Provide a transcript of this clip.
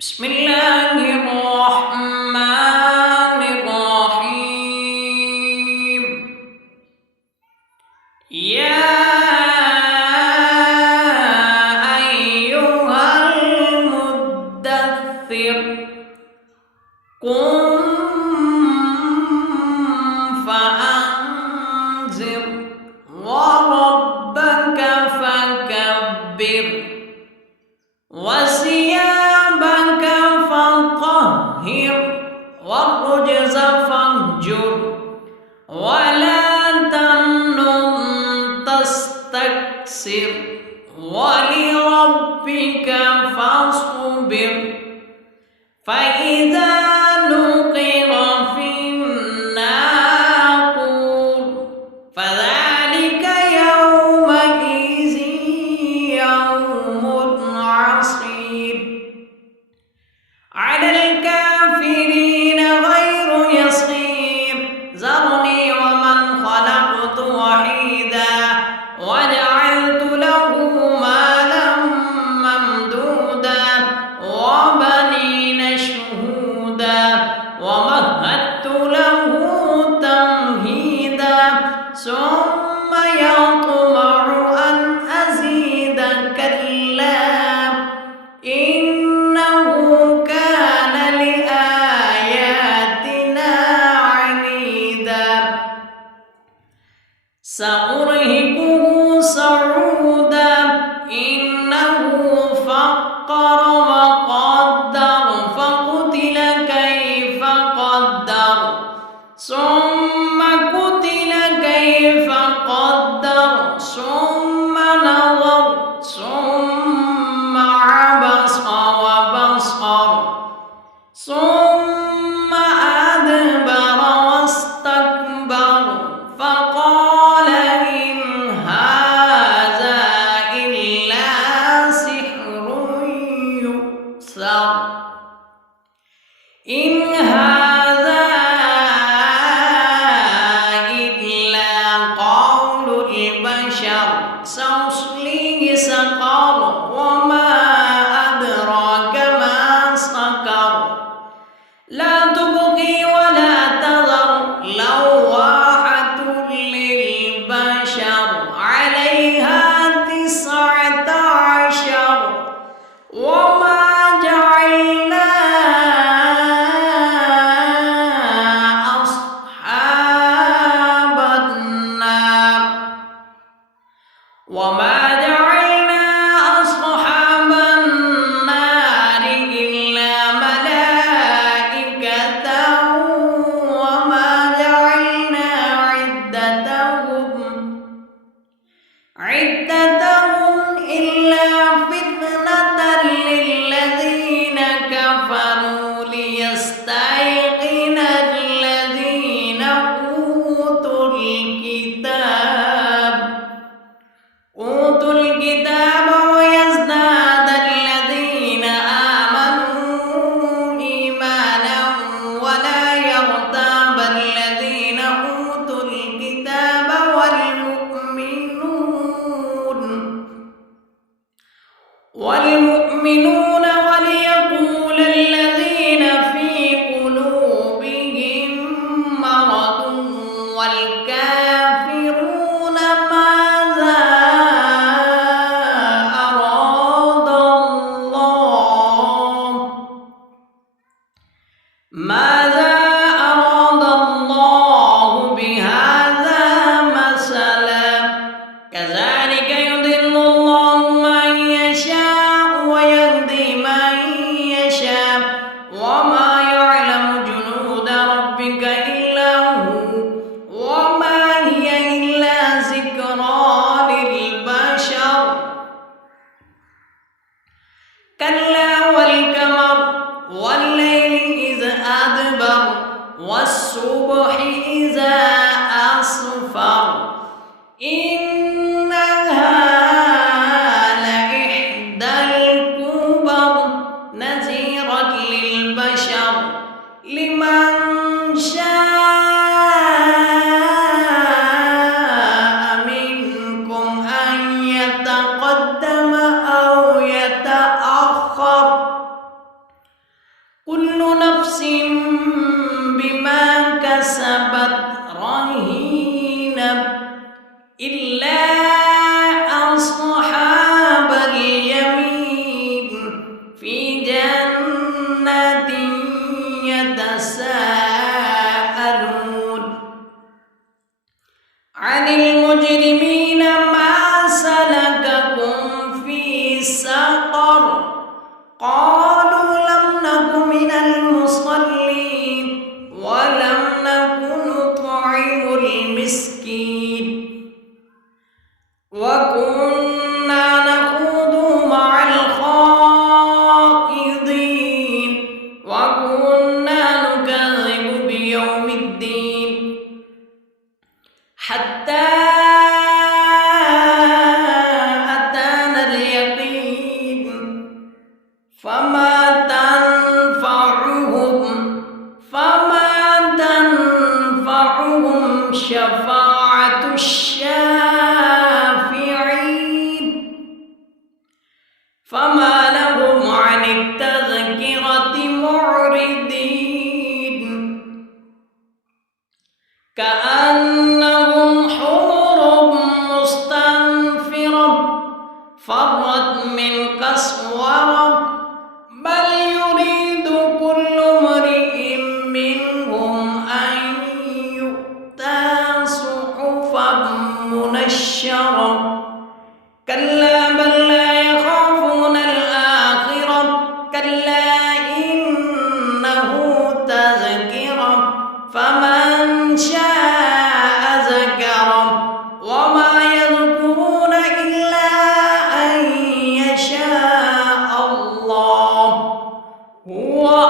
بسم الله الرحمن الرحيم. يا أيها المدثر قم فأنذر وربك فكبر وثيابك فطهر والرجز فاهجر ولا تمنن تستكثر ولربك فاصبر فإذا نقر في الناقور فذلك يومئذ يوم عصيب على الكافرين غير يسير ذرني ومن خلقت وحيدا وجعلت له مالا ممدودا وبنين شهودا ومهدت له تمهيدا ثم يطمع أن أزيد كلا إنه كان لآياتنا عنيدا سأرهقه صعودا إنه فكر وقدر فقتل كيف قدر ثم قتل كيف قدر ثم نظر ثم عبس وبصر ثم أدبر واستكبر فقال إن هذا إلا سحر يؤثر إن هذا إلا قول البشر سأصليه سقر وما أدراك ما سقر لا تبقي ولا تذر لواحة للبشر عليها 19 وما جعلنا أصحاب النار إلا ملائكة وما جعلنا عدتهم إلا فتنة للذين كفروا ليستيقن الذين أوتوا الكتاب ويزداد الذين آمنوا إيمانا ولا يرتاب الذين أوتوا الكتاب والمؤمنون وليقول الذين في قلوبهم مرض والكافرون ماذا أراد الله بهذا مثلا كذلك يضل الله من يشاء ويهدي من يشاء وما يعلم جنود ربك إلا هو وما هي إلا ذكرى للبشر كلا والقمر والليل إذ أدبر والصبح إذا أسفر إنها لإحدى الكبر نذيرا للبشر لمن شاء منكم أن يتقدم أو يتأخر في جنات يتساءلون عن المجرمين ما سلككم في سقر قالوا لم نك من المصلين ولم نك نطعم المسكين وكنا نخوض مع الخائضين وكنا نكذب بيوم الدين حتى أتانا اليقين فما تنفعهم شفاعة الشافعين فما لهم عن التذكرة معرضين كأنهم حمر مستنفرة فرت من قسورة بل يريد كل امرئ منهم أن يؤتى صحفا منشرة كلا بل لا يخافون الآخرة كلا إنه تذكرة فمن شاء ذكره وما يذكرون إلا أن يشاء الله هو